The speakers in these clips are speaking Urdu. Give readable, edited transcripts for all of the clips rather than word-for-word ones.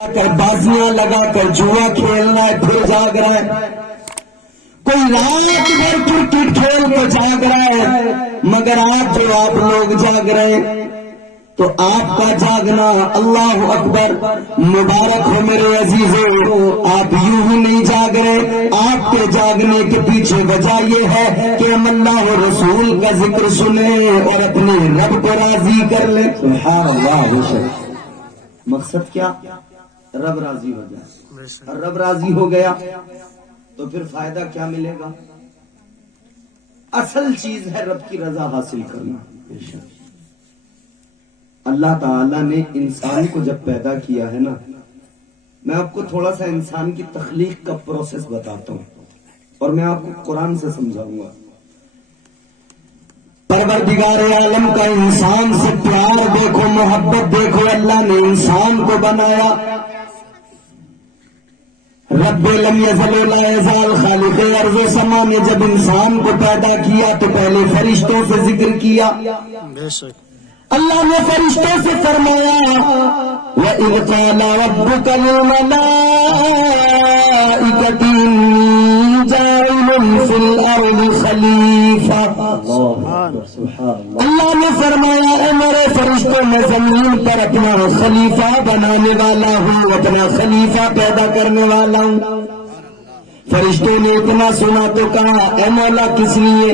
کر بازیاں لگا کر جوا کھیلنا ہے پھر جاگ رہا ہے، کوئی رات بھر کرکٹ کھیل کے جاگ رہا ہے، مگر آج جو آپ لوگ جاگ رہے ہیں تو آپ کا جاگنا اللہ اکبر مبارک ہو میرے عزیزوں، آپ یوں ہی نہیں جاگ رہے، آپ کے جاگنے کے پیچھے وجہ یہ ہے کہ ہم اللہ و رسول کا ذکر سنیں اور اپنے رب کو راضی کر لیں۔ سبحان اللہ۔ مقصد کیا؟ رب راضی ہو جائے، اور رب راضی ہو گیا تو پھر فائدہ کیا ملے گا؟ اصل چیز ہے رب کی رضا حاصل کرنا۔ اللہ تعالیٰ نے انسان کو جب پیدا کیا ہے نا، میں آپ کو تھوڑا سا انسان کی تخلیق کا پروسیس بتاتا ہوں اور میں آپ کو قرآن سے سمجھاؤں گا۔ پروردگار عالم کا انسان سے پیار دیکھو، محبت دیکھو، اللہ نے انسان کو بنایا۔ رب لم یزل ولا یزال خالق ارض و سما نے جب انسان کو پیدا کیا تو پہلے فرشتوں سے ذکر کیا۔ اللہ نے فرشتوں سے فرمایا وَإِذْ قَالَ رَبُّكَ لِلْمَلَائِكَةِ إِنِّي جَاعِلٌ فِي الْأَرْضِ خَلِيفَةً۔ اللہ نے فرمایا اے میرے فرشتوں میں زمین پر اپنا خلیفہ بنانے والا ہوں، اپنا خلیفہ پیدا کرنے والا ہوں۔ فرشتوں نے اتنا سنا تو کہا اے مولا کس لیے؟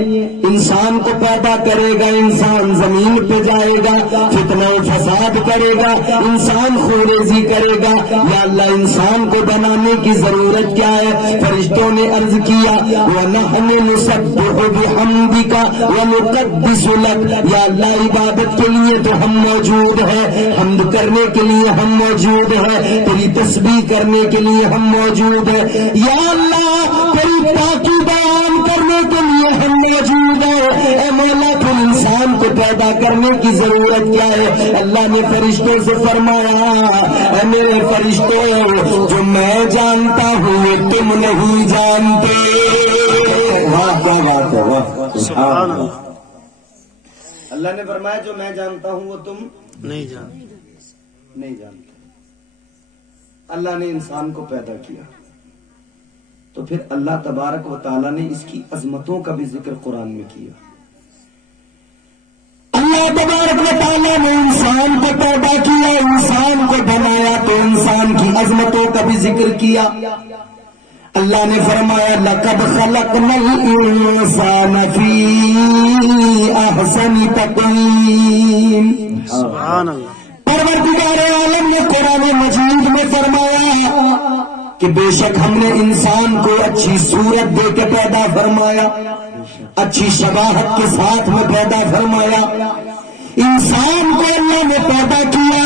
انسان کو پیدا کرے گا، انسان زمین پہ جائے گا، فتنہ و فساد کرے گا، انسان خوریزی کرے گا، یا اللہ انسان کو بنانے کی ضرورت کیا ہے؟ فرشتوں نے عرض کیا وَنَحْنُ نُسَبِّحُ بِحَمْدِكَ وَنُقَدِّسُ لَكَ، یا اللہ عبادت کے لیے تو ہم موجود ہیں، حمد کرنے کے لیے ہم موجود ہیں، تیری تسبیح کرنے کے لیے ہم موجود ہیں، یا اللہ تیری پاکی بیان کرنے کے لیے ہم موجود ہیں، اے مولا پھر انسان کو پیدا کرنے کی ضرورت کیا ہے؟ اللہ نے فرشتوں سے فرمایا اے میرے فرشتوں جو میں جانتا ہوں وہ تم نہیں جانتے۔ واہ کیا بات ہے، واہ سبحان اللہ۔ اللہ نے فرمایا جو میں جانتا ہوں وہ تم نہیں جانتے۔ اللہ نے انسان کو پیدا کیا تو پھر اللہ تبارک و تعالیٰ نے اس کی عظمتوں کا بھی ذکر قرآن میں کیا۔ اللہ تبارک و تعالیٰ نے انسان کو پیدا کیا، انسان کو بنایا تو انسان کی عظمتوں کا بھی ذکر کیا۔ اللہ نے فرمایا لَقَدْ خَلَقْنَا الْإِنسَانَ فِي أَحْسَنِ تَقْوِيمٍ۔ سبحان اللہ۔ پروردگار عالم نے قرآن مجید میں فرمایا کہ بے شک ہم نے انسان کو اچھی صورت دے کے پیدا فرمایا، اچھی شباہت کے ساتھ میں پیدا فرمایا۔ انسان کو اللہ نے پیدا کیا،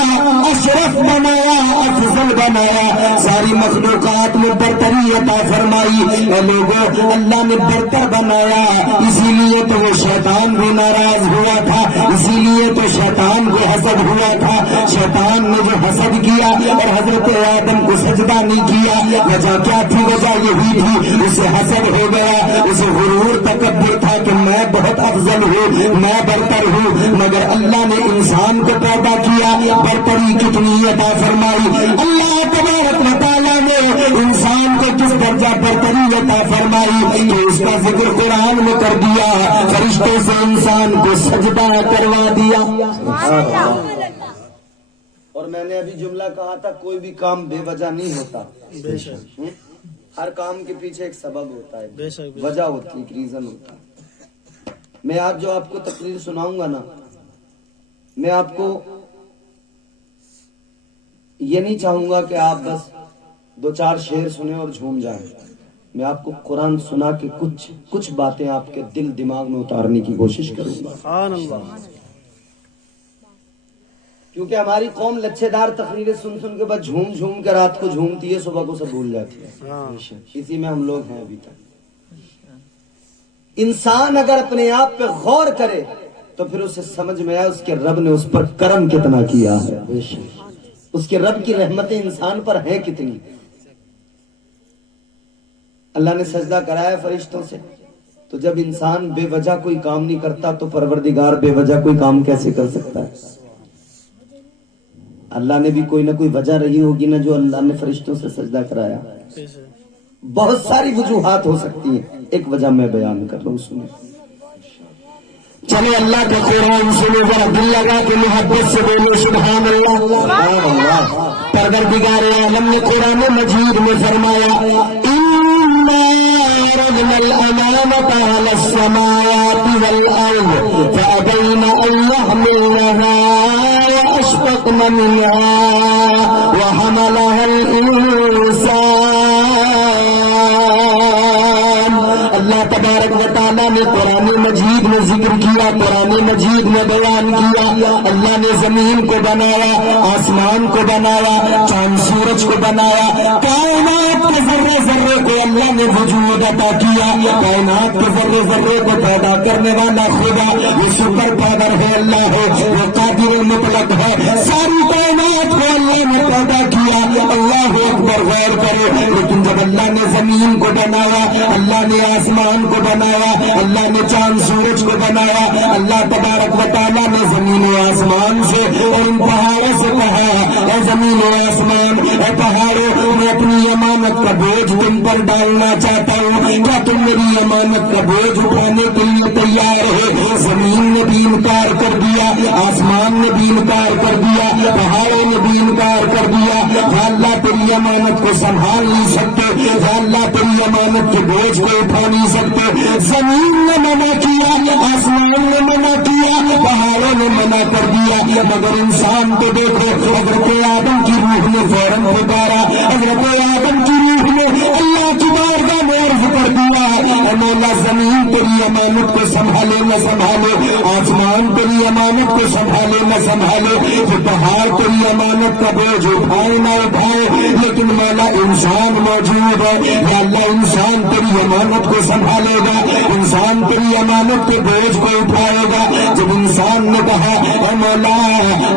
اشرف بنایا، افضل بنایا، ساری مخلوقات میں برتری عطا فرمائی۔ اے لوگوں اللہ نے برتر بنایا، اسی لیے تو وہ شیطان بھی ناراض ہوا تھا، اسی لیے تو شیطان کو حسد ہوا تھا۔ شیطان نے جو حسد کیا اور حضرت آدم کو سجدہ نہیں کیا، وجہ کیا تھی؟ وجہ یہی تھی اسے حسد ہو گیا، اسے غرور تکبر تھا کہ میں بہت افضل ہوں، میں برتر ہوں، مگر اللہ نے انسان کو پیدا کیا، برتری کتنی عطا فرمائی۔ اللہ تبارک و تعالیٰ نے انسان کو کس درجہ برتری عطا فرمائی کہ اس کا ذکر قرآن میں کر دیا، فرشتوں سے انسان کو سجدہ کروا دیا۔ اور میں نے ابھی جملہ کہا تھا کوئی بھی کام بے وجہ نہیں ہوتا، ہر کام کے پیچھے ایک سبب ہوتا ہے، وجہ ہوتی ہے، ایک ریزن ہوتا ہے۔ میں آج جو آپ کو تقریر سناؤں گا نا، میں آپ کو یہ نہیں چاہوں گا کہ آپ بس دو چار شعر سنیں اور جھوم جائیں، میں آپ کو قرآن سنا کے کچھ باتیں آپ کے دل دماغ میں اتارنے کی کوشش کروں گا۔ سبحان اللہ۔ کیونکہ ہماری قوم لچھے دار تقریریں سن سن کے بعد جھوم جھوم کے رات کو جھومتی ہے، صبح کو سب بھول جاتی ہے، اسی میں ہم لوگ ہیں ابھی تک۔ انسان اگر اپنے آپ پہ غور کرے تو پھر اسے سمجھ میں آیا اس کے رب نے اس پر کرم کتنا کیا ہے، اس کے رب کی رحمتیں انسان پر ہیں کتنی۔ اللہ نے سجدہ کرایا فرشتوں سے، تو جب انسان بے وجہ کوئی کام نہیں کرتا تو پروردگار بے وجہ کوئی کام کیسے کر سکتا ہے؟ اللہ نے بھی کوئی نہ کوئی وجہ رہی ہوگی نا جو اللہ نے فرشتوں سے سجدہ کرایا. بہت ساری وجوہات ہو سکتی ہیں، ایک وجہ میں بیان کر رہا ہوں، سنیں. چلے اللہ کا قرآن سنو، ذرا دل لگا کے محبت سے بولو سبحان اللہ. سبحان اللہ. پروردگار عالم نے قرآن مجید میں فرمایا اِنَّا عَرَضْنَا الْأَمَانَةَ عَلَى السَّمَاوَاتِ وَالْأَرْضِ فَأَبَيْنَ أَن يَحْمِلْنَهَا وَأَشْفَقْنَ مِنْهَا وَحَمَلَهَا الْإِنسَانُ. اللہ تبارک و تعالیٰ نے قرآن مجید میں ذکر کیا، قرآن مجید میں بیان کیا. اللہ نے زمین کو بنایا، آسمان کو بنایا، چاند سورج کو بنایا، کائنات کے ذرے ذرے کو اللہ نے وجود عطا کیا. کائنات کے ذرے ذرے کو پیدا کرنے والا خدا یہ سپر پاور ہے، اللہ ہے، وہ قادر مطلق ہے. ساری کائنات کو اللہ نے پیدا کیا. اللہ اکبر، غور کرو. لیکن جب اللہ نے زمین کو بنایا، اللہ نے آسمان کو بنایا، اللہ نے چاند سورج کو بنایا، اللہ تبارک و تعالیٰ نے زمین و آسمان سے اور ان پہاڑوں سے کہا اے زمین و آسمان، اے پہاڑوں، میں اپنی امانت کا بوجھ تم پر ڈالنا چاہتا ہوں، کیا تم میری امانت کا بوجھ اٹھانے کے لیے تیار ہے؟ زمین نے بھی انکار کر دیا، آسمان نے بھی انکار کر دیا، پہاڑوں نے بھی انکار کر دیا. یا اللہ تیری امانت کو سنبھال نہیں سکتے، یا اللہ تیری امانت کے بوجھ کو اٹھا نہیں سکتے. زمین نے منع کیا، آسمان نے منع کیا، پہاڑوں نے منع کر دیا، مگر انسان کو دیکھو. حضرت آدم کی روح نے فوراً پکارا، حضرت آدم کی روح نے اللہ کی بارگاہ میں عرض کر دیا اے مولا، زمین تیری امانت کو سنبھالے نہ سنبھالے، آسمان تیری امانت کو سنبھالے نہ سنبھالے، یہ پہاڑ تیری امانت کا بوجھ اٹھائے نہ اٹھائے، لیکن مولا انسان موجود ہے. یا اللہ انسان تیری امانت کو سنبھالے گا، انسان تیری امانت کے بوجھ کو اٹھائے گا. جب انسان نے کہا اے مولا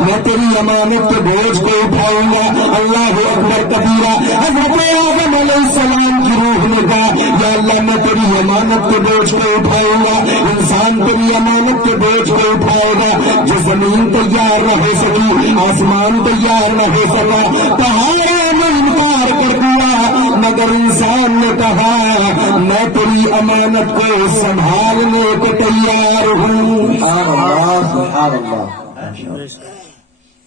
میں تیری امانت کے بوجھ کو اٹھاؤں گا، اللہ اکبر کبیرہ، حضرت آدم علیہ السلام کی روح نے کہا یا اللہ میں تیری امانت کے بوجھ کو اٹھاؤں گا. انسان تیری امانت کے بوجھ کو اٹھائے گا. جو زمین تیار نہ ہو سکی، آسمان تیار نہ ہو سکا، پہاڑوں نے انکار کر دیا، مگر انسان نے کہا میں تیری امانت کو سنبھالنے کو تیار ہوں. سبحان اللہ.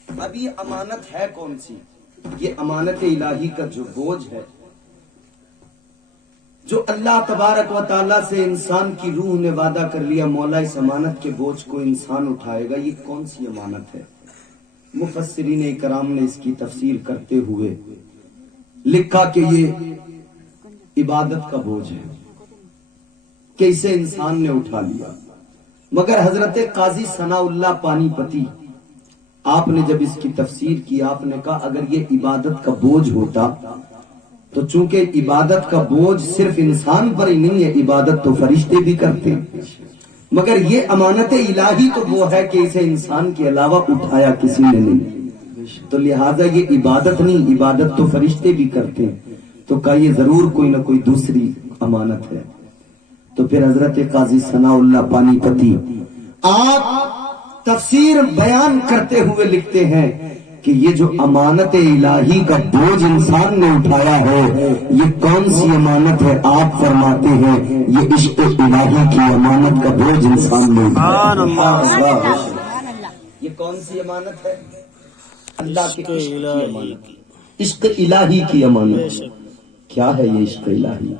اب یہ امانت ہے کون سی؟ یہ امانت الہی کا جو بوجھ ہے، جو اللہ تبارک و تعالیٰ سے انسان کی روح نے وعدہ کر لیا مولا اس امانت کے بوجھ کو انسان اٹھائے گا. یہ کون سی امانت ہے؟ مفسرین اکرام نے اس کی تفسیر کرتے ہوئے لکھا کہ یہ عبادت کا بوجھ ہے کہ اسے انسان نے اٹھا لیا. مگر حضرت قاضی ثناء اللہ پانی پتی آپ نے جب اس کی تفسیر کی، آپ نے کہا اگر یہ عبادت کا بوجھ ہوتا تو چونکہ عبادت کا بوجھ صرف انسان پر ہی نہیں ہے، عبادت تو فرشتے بھی کرتے ہیں، مگر یہ امانت الہی تو وہ ہے کہ اسے انسان کے علاوہ اٹھایا کسی نے نہیں، تو لہذا یہ عبادت نہیں، عبادت تو فرشتے بھی کرتے ہیں. تو کہا یہ ضرور کوئی نہ کوئی دوسری امانت ہے. تو پھر حضرت قاضی ثناء اللہ پانی پتی آپ تفسیر بیان کرتے ہوئے لکھتے ہیں کہ یہ جو امانت الہی کا بوجھ انسان نے اٹھایا ہے یہ کون سی امانت ہے؟ آپ فرماتے ہیں یہ عشق الہی کی امانت کا بوجھ انسان نے اٹھایا. یہ کون سی امانت ہے؟ اللہ کے عشق کی امانت، عشق الہی کی امانت. کیا ہے یہ عشق الہی؟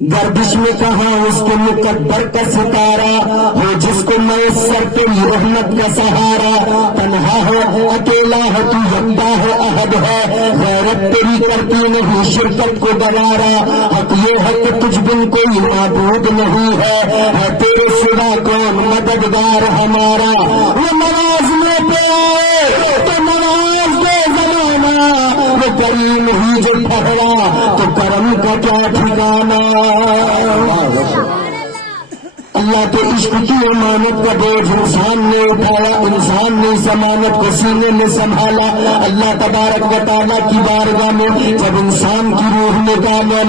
گردش میں کہاں اس کے مقدر کا ستارہ ہو جس کو میسر تیری رحمت کا سہارا، تنہا ہو اکیلا ہے تو یکتا ہے احد ہے، غیرت تیری کرتی نہیں شرکت کو گوارا، حق یہ ہے کہ تجھ بن کوئی معبود نہیں ہے تیرے سوا کون مددگار ہمارا. وہ نواز میں پہ آئے تو نواز دے زمانہ، وہ کریم ہی جو ٹھہرا تو کرم کا کیا ٹھکانا. اللہ کے عشق کی امانت کا بوجھ انسان نے اٹھایا، انسان نے اس امانت کو سینے میں سنبھالا۔ اللہ تبارک و تعالیٰ کی بارگاہ میں جب انسان کی روح نکالا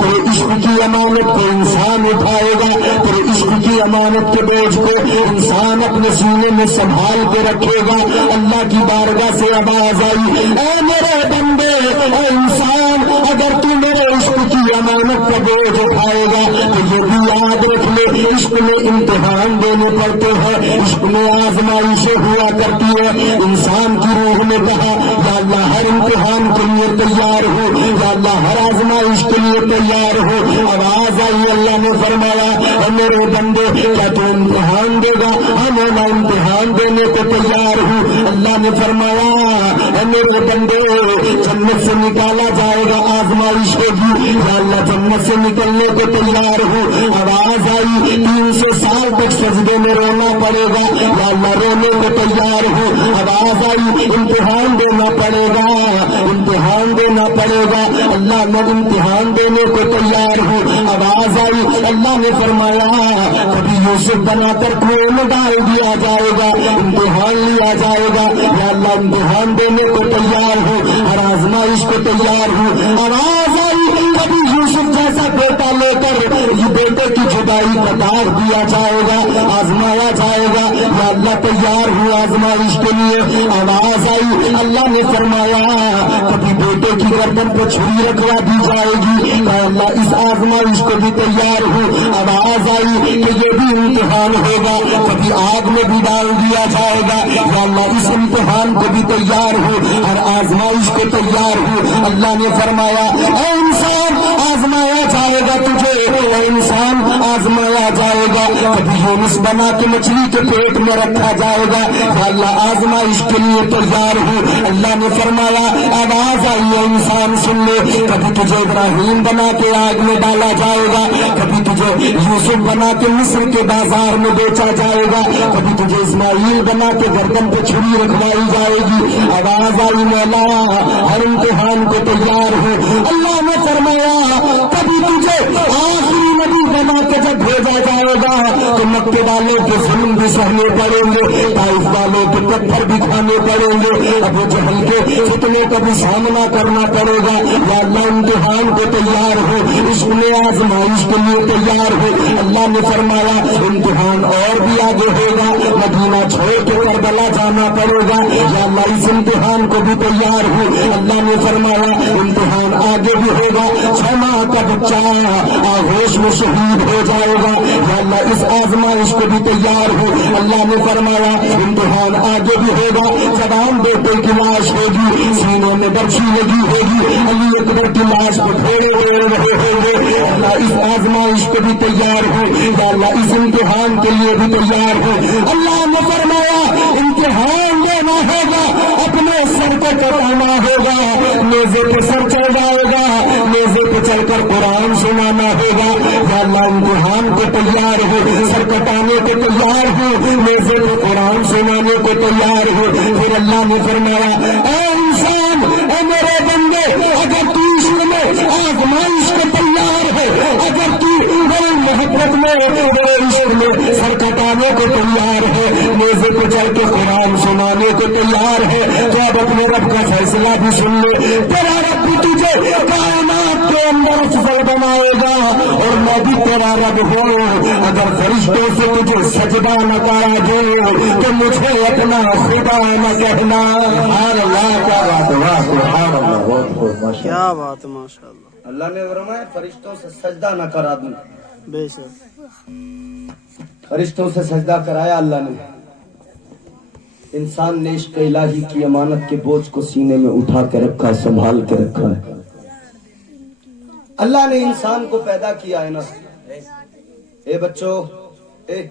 تو عشق کی امانت کو انسان اٹھائے گا، تو عشق کی امانت کے بوجھ کو انسان اپنے سینے میں سنبھال کے رکھے گا۔ اللہ کی بارگاہ سے آواز آئی، اے میرے بندے، اے انسان، اگر تو میرے عشق کی امانت کا بوجھ اٹھائے گا تو یہ بھی یاد رکھ لے، عشق میں امتحان دینے پڑتے ہیں، عشق میں آزمائشیں ہوا کرتی ہے۔ انسان کی روح نے کہا، یا اللہ ہر امتحان کے لیے تیار ہو، یا اللہ ہر آزمائش کے لیے تیار ہو۔ آواز آئی، اللہ نے فرمایا، اے میرے بندے، کیا تو امتحان دے گا؟ میں امتحان دینے کو تیار ہوں۔ اللہ نے فرمایا، اے میرے بندے، جنت سے نکالا جائے گا، آزمائش ہوگی، یا اللہ جنت سے نکلنے کو تیار ہوں۔ آواز آئی، 300 سال تک سجدے میں رونا پڑے گا، یا اللہ رونے کو تیار ہوں۔ آواز آئی، امتحان دینا پڑے گا، امتحان دینا پڑے گا، اللہ میں امتحان دینے کو تیار ہوں۔ آواز آئی، اللہ نے فرمایا، کبھی یوسف بنا کر کنویں میں ڈال دیا جائے گا، امتحان لیا جائے گا، یا اللہ امتحان دینے کو تیار ہوں، ہر آزمائش کو تیار ہوں۔ آواز آئی، کبھی یوسف جیسا بیٹا لے کر یہ بیٹے کی جدائی کا داغ دیا جائے گا، آزمایا جائے گا، یا اللہ تیار ہوں آزمائش کے لیے۔ آواز آئی، اللہ نے فرمایا، کبھی بیٹے کی گردن پہ چھری رکھوا دی جائے گی، یا اللہ اس آزمائش کو بھی تیار ہوں۔ آواز آئی کہ یہ بھی امتحان ہوگا، کبھی آگ میں بھی ڈال دیا جائے گا، یا اللہ اس امتحان کو بھی تیار ہوں، ہر آزمائش کو تیار ہوں۔ اللہ نے فرمایا، اے انسان آزمایا جائے گا تجھے، اے انسان آزمایا جائے گا، کبھی یونس بنا کے مچھلی کے پیٹ میں رکھا جائے گا، یا اللہ آزمائش کے لیے تیار ہوں۔ اللہ نے فرمایا، آواز آئی ہے انسان سن لے، کبھی تجھے ابراہیم بنا کے آگ میں ڈالا جائے گا، کبھی تجھے یوسف بنا کے مصر کے بازار میں بیچا جائے گا، کبھی تجھے اسماعیل بنا کے گردن پہ چھری رکھوائی جائے گی۔ آواز آئی، مولا ہر امتحان کو تیار ہو۔ اللہ نے فرمایا، کبھی تجھے آخری نبی بنا کے جب بھیجا جائے گا تو مکے والوں کے ظلم بھی سہنے پڑیں گے، طائف والوں کے پتھر بھی کھانے پڑیں گے، ابو جہل کے فتنے کا بھی سامنا کرنا پڑے گا، یا اللہ امتحان کو تیار ہو، عشق میں آزمائش کے لیے تیار ہو۔ اللہ نے فرمایا، امتحان اور بھی آگے ہوگا، مدینہ چھوڑ کے کربلا جانا پڑے گا، یا اللہ اس امتحان کو بھی تیار ہو۔ اللہ نے فرمایا، امتحان آگے بھی ہوگا، 6 ماہ کا بچہ آغوش میں شہید ہو جائے گا، یا اللہ اس آزمائش کو بھی تیار ہو۔ اللہ نے فرمایا، امتحان آگے بھی ہوگا، جوان بیٹے کی لاش ہوگی، سینوں میں برچھی لگی ہوگی، علی اکبر کی لاش کو پھیڑے دے رہے ہوں گے، اللہ اس آزمائش کو بھی تیار ہو، یا اللہ اس امتحان کے لیے بھی تیار ہو۔ اللہ نے فرمایا، امتحان لینا ہوگا، اپنے سر کو کٹانا ہوگا، نیزے پہ سر چڑھ جائے گا، نیزے پہ چڑھ کر قرآن سنانا ہوگا، یا اللہ امتحان کو تیار ہو، سر کٹانے کو تیار ہو، نیزے پہ قرآن سنانے کو تیار ہو۔ پھر اللہ نے فرمایا، اے انسان، اے میرے بندے، اگر تو عشق میں آزمائش کو تیار ہے، اگر تو میری محبت میں میرے عشق میں سر کٹانے کو تیار ہے، نیزے پہ چڑھ کے قرآن سنانے کو تیار ہے، تو اب اپنے رب کا فیصلہ بھی سن لے۔ تیرا رب بھی تجھے کائنات کے اندر افضل بنائے گا، اور میں بھی تیرا رب ہوں۔ اگر فرشتوں سے تجھے سجدہ نہ کرا دوں تو مجھے اپنا خدا نہ کہنا۔ سبحان اللہ، کیا بات ہے، سبحان اللہ، بہت بہت کیا بات ہے، ماشاء اللہ۔ اللہ نے فرمایا، فرشتوں سے سجدہ نہ کرا دوں، بے شک، فرشتوں سے سجدہ کرایا اللہ نے۔ انسان نے عشق الہی کی امانت کے بوجھ کو سینے میں اٹھا کے رکھا، سنبھال کے رکھا ہے۔ اللہ نے انسان کو پیدا کیا ہے نا، اے بچوں، اے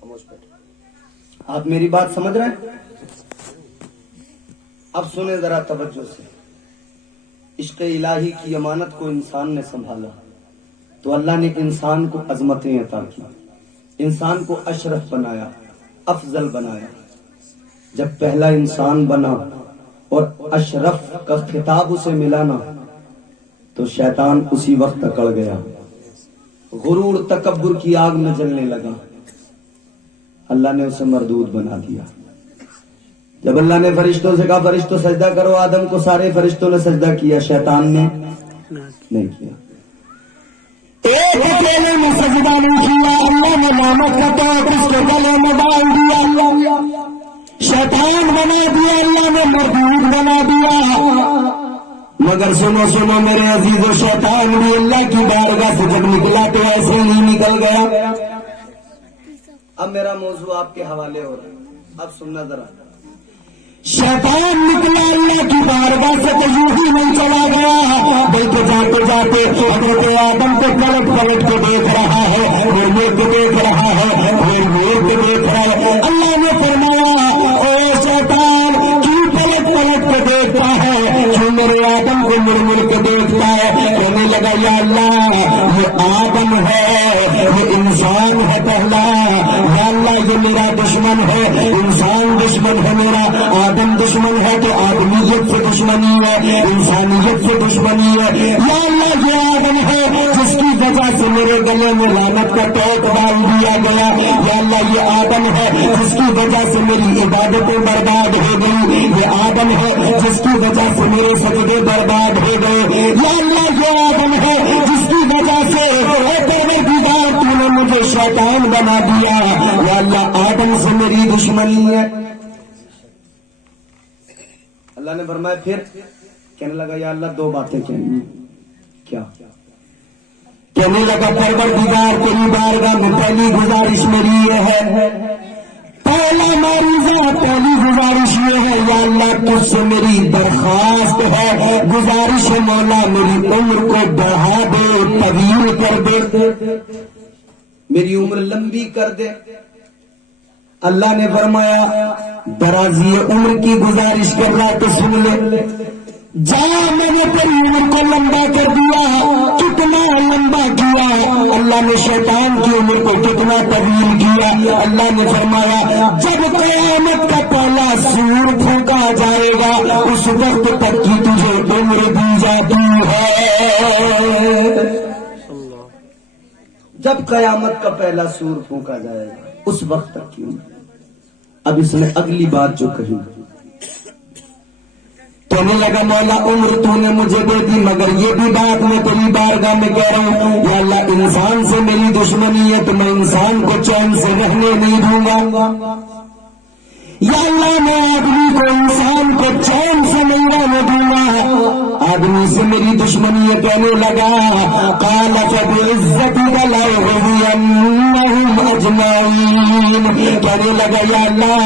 خاموش بیٹھو، آپ میری بات سمجھ رہے ہیں؟ اب سنیں ذرا توجہ سے۔ عشق الہی کی امانت کو انسان نے سنبھالا تو اللہ نے انسان کو عظمتیں عطا کی، انسان کو اشرف بنایا، افضل بنایا۔ جب پہلا انسان بنا اور اشرف کا خطاب اسے ملا نا تو شیطان اسی وقت اکڑ گیا، غرور تکبر کی آگ میں جلنے لگا، اللہ نے اسے مردود بنا دیا۔ جب اللہ نے فرشتوں سے کہا فرشتوں سجدہ کرو آدم کو، سارے فرشتوں نے سجدہ کیا، شیطان نے نہیں کیا۔ ایک اکیلے نے سجدہ نہیں کیا، اللہ نے لعنت کا توق اس کے گلے میں ڈال دیا، شیطان بنا دیا، اللہ نے مردود بنا دیا۔ مگر سنو سنو میرے عزیزو، شیطان بھی اللہ کی بارگاہ سے جب نکلا تو ایسے ہی نکل گیا۔ اب میرا موضوع آپ کے حوالے ہو رہا ہے، اب سننا ذرا۔ شیطان نکلا اللہ کی بارگاہ سے تو یوں ہی نہیں چلا گیا، بلکہ جاتے جاتے حضرت آدم کو پلٹ پلٹ کے دیکھ رہا ہے، مڑ کے دیکھ رہا ہے، مڑ کے دیکھ رہا ہے۔ اللہ نے فرمایا اے شیطان کیوں پلٹ پلٹ کے دیکھتا ہے، کیوں میرے آدم کو مڑ کے دیکھتا ہے؟ کہنے لگا یا اللہ یہ آدم ہے، یہ انسان ہے پہلا، یا اللہ یہ میرا دشمن ہے، انسان دشمن ہے میرا، آدم دشمن ہے تو آدمیت سے دشمنی ہے، انسانیت سے دشمنی ہے۔ یا اللہ یہ آدم ہے جس کی وجہ سے میرے گلے میں لعنت کا توق ڈال دیا گیا، یا اللہ یہ آدم ہے جس کی وجہ سے میری عبادتیں برباد ہو گئی، یہ آدم ہے جس کی وجہ سے میرے سجدے برباد ہو گئے، یا اللہ یہ آدم ہے جس کی وجہ سے پروردگار تو نے مجھے شیطان بنا دیا، یا اللہ آدم سے میری دشمنی ہے۔ اللہ نے فرمایا پھر کہنے لگا یا اللہ دو باتیں کہنی۔ کیا؟ کہنے لگا پروردگار تیری بارگاہ میں پہلی گزارش میری یہ ہے، پہلا معروضہ پہلی گزارش یہ ہے یا اللہ تجھ سے میری درخواست ہے، گزارش ہے مولا میری عمر کو بڑھا دے، طویل کر دے، میری عمر لمبی کر دے۔ اللہ نے فرمایا درازی عمر کی گزارش کر رہا تو سن لے، جا میں نے تیری عمر کو لمبا کر دیا، کتنا لمبا کیا؟ اللہ نے شیطان کی عمر کو کتنا طویل کیا؟ اللہ نے فرمایا جب قیامت کا پہلا سور پھونکا جائے گا اس وقت تک کی تجھے عمر دی جاتی ہے۔ جب قیامت کا پہلا سور پھونکا جائے گا اس وقت تک کی عمر۔ اب اس نے اگلی بات جو کہی، کہنے لگا مولا عمر تو نے مجھے دے دی، مگر یہ بھی بات میں تیری بارگاہ میں کہہ رہا ہوں یا اللہ انسان سے میری دشمنی ہے تو میں انسان کو چین سے رہنے نہیں دوں گا، یا اللہ میں آدمی کو انسان کو چین سے نہیں رہنے دوں گا، آدمی سے میری دشمنی ہے۔ کہنے لگا قال فبعزتک لأغوینہم اجمعین، کہنے لگا یا اللہ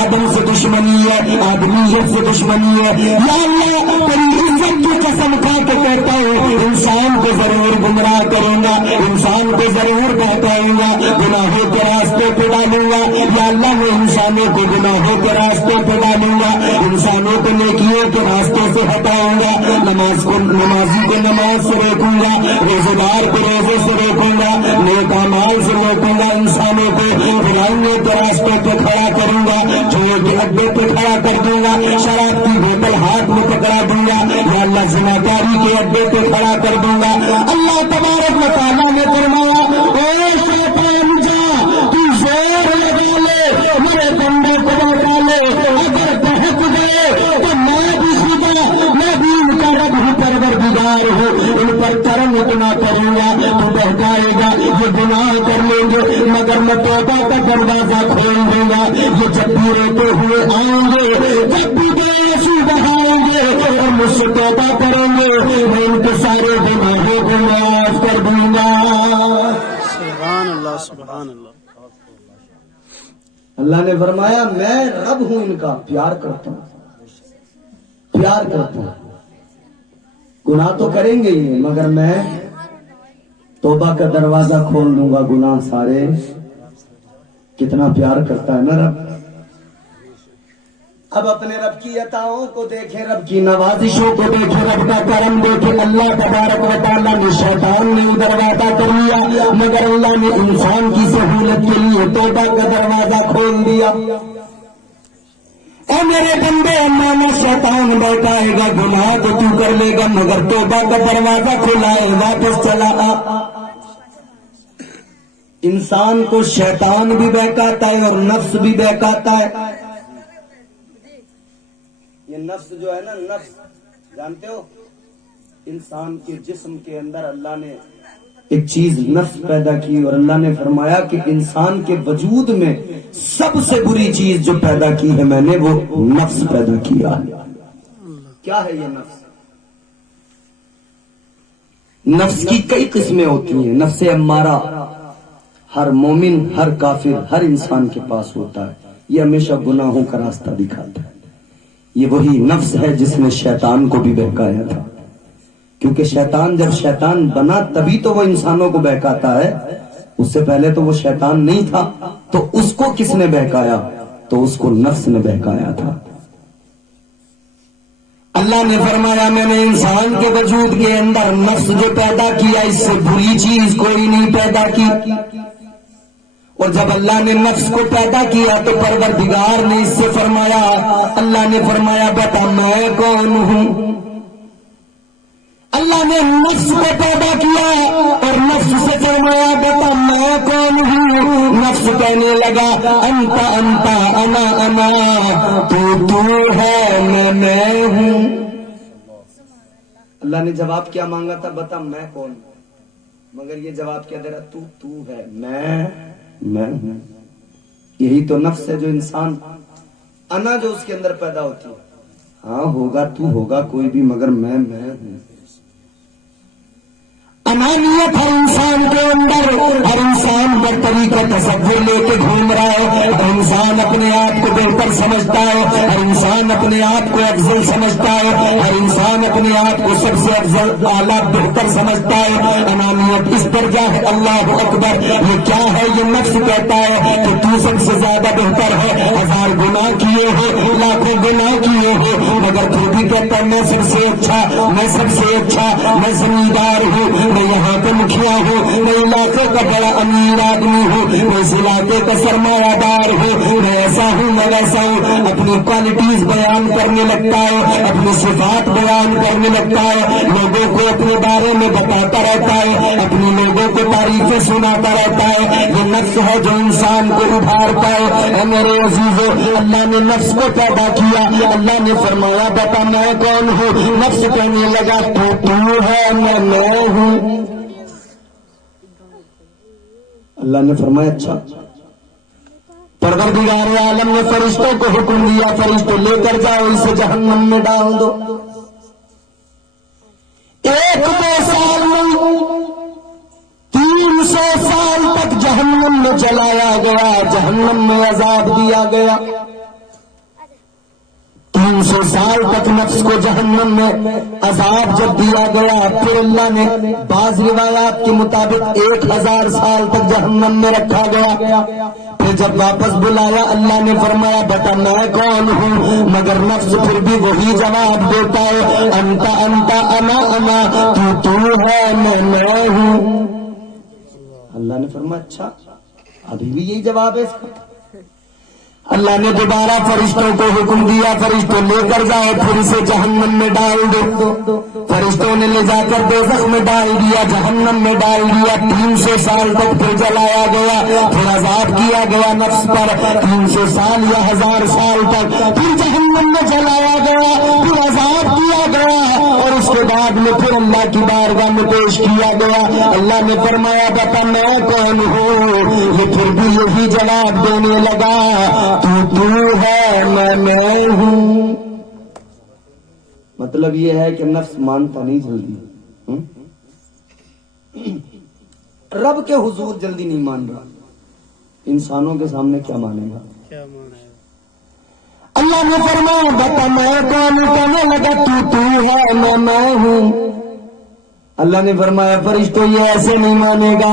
آدم سے دشمنی ہے، آدمیت سے دشمنی ہے، یا اللہ تیری عزت کی قسم کھا کے کہتا ہوں انسان کو ضرور گمراہ کروں گا، انسان کو ضرور بہکاؤں گا، گناہوں کے راستے پہ ڈالوں گا، یا اللہ میں انسانوں کو گناہوں کے راستے پہ ڈالوں گا، انسانوں کو نیکیوں کے راستے سے ہٹاؤں گا، نمازی کو نماز سے روکوں گا، روزے دار کو روزے سے روکوں گا، نیک اعمال سے روکوں گا، انسانوں کو برائیوں کے راستے پہ کھڑا کروں گا، چوہے کے اڈے پہ کھڑا کر دوں گا، شراب کی بوتل ہاتھ میں پکڑا دوں گا، یا اللہ زناکاری کے اڈے پہ کھڑا کر دوں گا۔ اللہ تبارک و تعالیٰ نے فرمایا اے شیطان جا تو زور لگا لے، میرے بندے کو بتا لے، اگر بہت گئے تو میں بھی خدا، میں بھی ان کا رب ہوں، پروردگار ہوں، ان پر کرم اتنا کروں گا تو بہکائے گا، یہ گناہ کر لیں گے مگر میں توبہ کا دروازہ کھول دوں گا، یہ جب بھی روتے ہوئے آئیں گے، جب بھی بے آنسو بہائیں گے اور مجھ سے توبہ کریں گے، میں ان کے سارے گناہوں کو معاف کر دوں گا۔ سبحان اللہ سبحان اللہ۔ اللہ نے فرمایا میں رب ہوں، ان کا پیار کرتا ہوں، پیار کرتا ہوں، گناہ تو کریں گے یہ مگر میں توبہ کا دروازہ کھول دوں گا، گناہ سارے۔ کتنا پیار کرتا ہے نا رب۔ اب اپنے رب کی عطاؤں کو دیکھیں، رب کی نوازشوں کو دیکھیں، رب کا کرم دیکھیں۔ اللہ تبارک و تعالیٰ نے شیطان نے دروازہ کر لیا مگر اللہ نے انسان کی سہولت کے لیے توبہ کا دروازہ کھول دیا۔ اے میرے بندے مانا شیطان بیٹھائے گا، گناہ تو تو کر لے گا مگر توبہ کا دروازہ کھلا ہے، واپس چلا آ۔ انسان کو شیطان بھی بہکاتا ہے اور نفس بھی بہکاتا ہے. یہ نفس جو ہے نا، نفس جانتے ہو، انسان کے جسم کے اندر اللہ نے ایک چیز نفس پیدا کی، اور اللہ نے فرمایا کہ انسان کے وجود میں سب سے بری چیز جو پیدا کی ہے میں نے، وہ نفس پیدا کیا. کیا ہے یہ نفس؟ نفس کی کئی قسمیں ہوتی ہیں. نفس امارہ ہر مومن، ہر کافر، ہر انسان کے پاس ہوتا ہے. یہ ہمیشہ گناہوں کا راستہ دکھاتا ہے. یہ وہی نفس ہے جس نے شیطان کو بھی بہکایا تھا، کیونکہ شیطان جب شیطان بنا تبھی تو وہ انسانوں کو بہکاتا ہے. اس سے پہلے تو وہ شیطان نہیں تھا. تو اس کو کس نے بہکایا؟ تو اس کو نفس نے بہکایا تھا. اللہ نے فرمایا میں نے انسان کے وجود کے اندر نفس جو پیدا کیا، اس سے بری چیز کوئی نہیں پیدا کی. اور جب اللہ نے نفس کو پیدا کیا تو پروردگار نے اس سے فرمایا، اللہ نے فرمایا بتا میں کون ہوں. اللہ نے نفس کو پیدا کیا اور نفس سے فرمایا بتا میں کون ہوں. نفس کہنے لگا انت انت انا انا، تو ہے میں ہوں. اللہ نے جواب کیا مانگا تھا؟ بتا میں کون ہوں. مگر یہ جواب کیا دے رہا؟ تو ہے، میں ہوں. یہی تو نفس ہے جو انسان انا جو اس کے اندر پیدا ہوتی ہے. ہاں ہوگا، تو ہوگا کوئی بھی، مگر میں ہوں. انانیت ہر انسان کے اندر. ہر انسان برتری کا تصور لے کے گھوم رہا ہے. ہر انسان اپنے آپ کو بہتر سمجھتا ہے. ہر انسان اپنے آپ کو افضل سمجھتا ہے. ہر انسان اپنے آپ کو سب سے افضل اعلیٰ بہتر سمجھتا ہے. انانیت اس درجہ ہے، اللہ اکبر. یہ کیا ہے؟ یہ نفس کہتا ہے کہ تو سب سے زیادہ بہتر ہے. 1000 گناہ کیے ہو، لاکھوں گناہ کیے ہو، مگر پھر بھی کہتا ہے میں سب سے اچھا، میں سب سے اچھا، میں زمیندار ہوں، میں یہاں کا مکھیا ہوں، میں علاقے کا بڑا امیر آدمی ہوں، میں اس علاقے کا سرمایہ دار ہوں، میں ایسا ہوں، میں ویسا ہوں. اپنی کوالٹیز بیان کرنے لگتا ہے، اپنی صفات بیان کرنے لگتا ہے، لوگوں کو اپنے بارے میں بتاتا رہتا ہے، اپنی لوگوں کو تعریفیں سناتا رہتا ہے. یہ نفس ہے جو انسان کو ابھارتا ہے. اے میرے عزیزو، اللہ نے نفس کو پیدا کیا. اللہ نے فرمایا بتا میں کون ہوں. نفس کہنے لگا تو ہے، میں ہوں. اللہ نے فرمایا اچھا. پروردگار عالم نے فرشتوں کو حکم دیا، فرشتوں لے کر جاؤ اسے جہنم میں ڈال دو. 1-2 سال میں 300 سال تک جہنم میں جلایا گیا، جہنم میں عذاب دیا گیا. 300 سال تک نفس کو جہنم میں عذاب جب دیا گیا، پھر اللہ نے بعض روایات کے مطابق 1000 سال تک جہنم میں رکھا گیا. پھر جب واپس بلایا اللہ نے فرمایا بتا میں کون ہوں. مگر نفس پھر بھی وہی جواب دیتا ہے انت انت انا انا، تو ہے، میں ہوں. اللہ نے فرمایا اچھا، ابھی بھی یہی جواب ہے اس کا. اللہ نے دوبارہ فرشتوں کو حکم دیا فرشتوں لے کر جاؤ پھر اسے جہنم میں ڈال دو. فرشتوں نے لے جا کر دوزخ میں ڈال دیا، جہنم میں ڈال دیا. 300 سال تک پھر جلایا گیا، پھر عذاب کیا گیا نفس پر 300 سال یا 1000 سال تک. پھر جہنم میں جلایا گیا، پھر عذاب کیا گیا، اور اس کے بعد میں پھر اللہ کی بارگاہ میں پیش کیا گیا. اللہ نے فرمایا بتا میں کون ہوں. یہ پھر بھی یہی جواب دینے لگا تو ہے، میں ہوں. مطلب یہ ہے کہ نفس مانتا نہیں جلدی، رب کے حضور جلدی نہیں مان رہا. انسانوں کے سامنے کیا مانے گا؟ اللہ نے فرمایا بتا میں کون ہوں. کہنے لگا تو ہے، میں ہوں. اللہ نے فرمایا فرشتوں یہ ایسے نہیں مانے گا.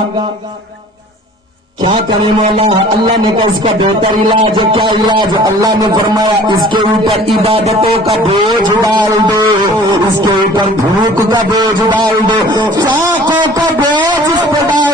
کیا کرے مولا؟ اللہ نے کہا اس کا بہتر علاج ہے. کیا علاج؟ اللہ نے فرمایا اس کے اوپر عبادتوں کا بوجھ ڈال دو، اس کے اوپر بھوک کا بوجھ ڈال دو، چاقوں کا بوجھ اس پہ ڈال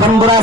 15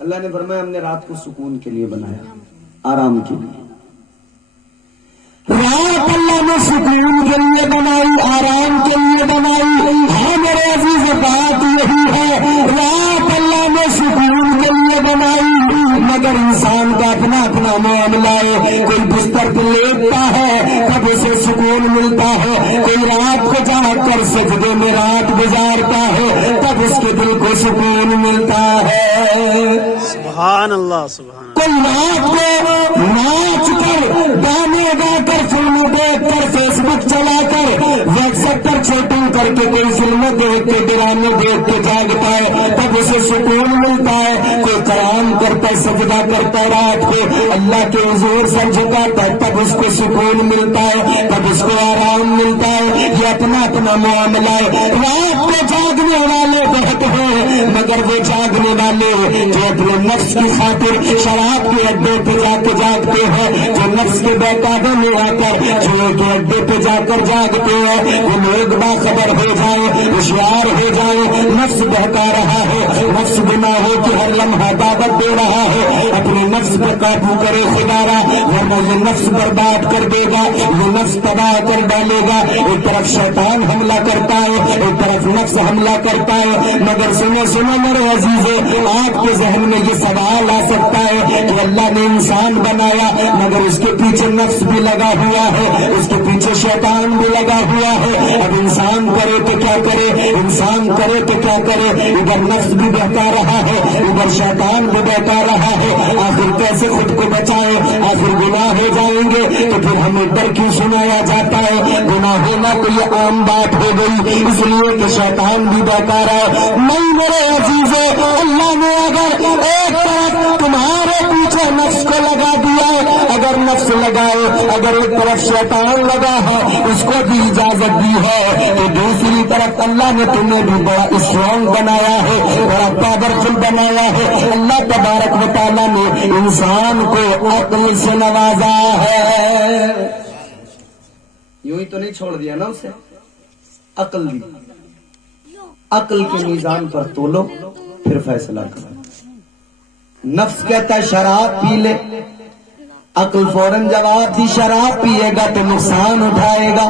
اللہ نے فرمایا ہم نے رات کو سکون کے لیے بنایا, آرام کے لیے. رات اللہ نے سکون کے لیے بنائی, آرام کے لیے بنائی. ہاں میرے عزیز بات یہی ہے, رات اللہ نے سکون کے لیے بنائی, مگر انسان کا اپنا اپنا معاملہ ہے. کوئی بستر پہ لیٹتا ہے تب اسے سکون ملتا ہے, کوئی رات کو جا کر سجدے میں رات گزارتا ہے تب اس کے دل کو سکون ملتا ہے. سبحان اللہ سبحان اللہ. کوئی رات کو ناچ کر گانے گا کر فلمیں دیکھ کر فیس بک چلا کر واٹس ایپ پر چیٹنگ کر کے کوئی فلمیں دیکھ کے ڈرامے دیکھ کے جاگتا ہے تب اسے سکون ملتا ہے. کوئی قیام کرتا ہے سجدہ کرتا ہے رات کو اللہ کے حضور سر جھکاتا ہے تب اس کو سکون ملتا ہے, تب اس کو آرام ملتا ہے. یہ اپنا اپنا معاملہ ہے. رات کو جاگنے والے بہت ہیں مگر وہ جاگنے والے جو اپنے نفس کی خاطر شراب کے اڈے پہ جا کے جاگتے ہیں, جو نفس کے بہکاوے میں آ کر جوئے کے اڈے پہ جا کر جاگتے ہیں, وہ لوگ باخبر ہو جائیں, ہوشیار ہو جائیں. نفس بہکا رہا ہے, نفس گناہوں کی ہر لمحہ دعوت دے رہا ہے. اپنے نفس پر قابو کرے خدارا, ورنہ یہ نفس برباد کر دے گا, یہ نفس تباہ کر ڈالے گا. ایک طرف شیطان حملہ کرتا ہے, ایک طرف نفس حملہ کرتا ہے. مگر سنو سنو میرے عزیزو, آپ کے ذہن میں یہ سوال آ سکتا ہے کہ اللہ نے انسان بنایا مگر اس کے پیچھے نفس بھی لگا ہوا ہے, اس کے پیچھے شیطان بھی لگا ہوا ہے. اب انسان کرے تو کیا کرے, انسان کرے تو کیا کرے, ادھر نفس بھی بہتا رہا ہے, ادھر شیطان بھی بہتا رہا ہے. آخر کیسے خود کو بچائے, آخر گناہ ہو جائیں گے تو پھر ہمیں ڈر کیوں سنایا جاتا ہے. گناہ ہونا تو یہ عام بات ہو گئی اس لیے کہ شیطان بھی بہتا رہا. نہیں میرے عزیزو, اللہ نے اگر ایک طرف تمہارے پیچھے نفس کو لگا دیا ہے, اگر نفس لگائے, اگر ایک طرف شیطان لگا ہے اس کو بھی اجازت دی ہے, تو دوسری طرف اللہ نے تمہیں بھی بڑا اسٹرانگ بنایا ہے, بڑا پاورفل بنایا ہے. اللہ تبارک و تعالیٰ نے انسان کو عقل سے نوازا ہے. یوں ہی تو نہیں چھوڑ دیا نا اسے, عقل دی. عقل کے میزان پر تولو پھر فیصلہ کرو. نفس کہتا ہے شراب پی لے, عقل فوراً جواب دی شراب پیے گا تو نقصان اٹھائے گا.